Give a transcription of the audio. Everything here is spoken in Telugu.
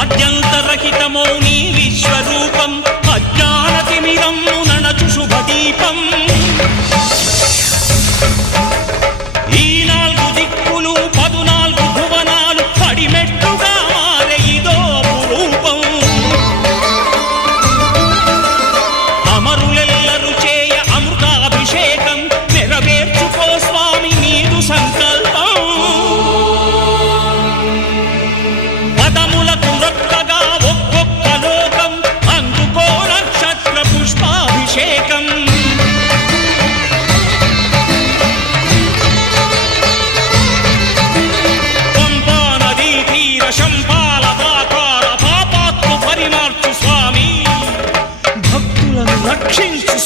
ఆద్యంతరహితమో నీ విశ్వరూపం అజ్ఞానతిమిరము నణచు శుభదీపం ఈ 4 దిక్కులు 14 భువనాలు పడిమెట్టుగా మారే ఇదో రూపం అమరులెల్లరు చేయ అమృతాభిషేకం నెరవేర్చుకో స్వామి నీదు సంకల్పం పదములకు రొక్కగా ఒక్కొక్క లోకం అందుకో నక్షత్ర పుష్పాభిషేకం పంపా నదీ తీర శంపాల పాతాల పాపాత్మ పరిమార్చు స్వామి భక్తులను రక్షించు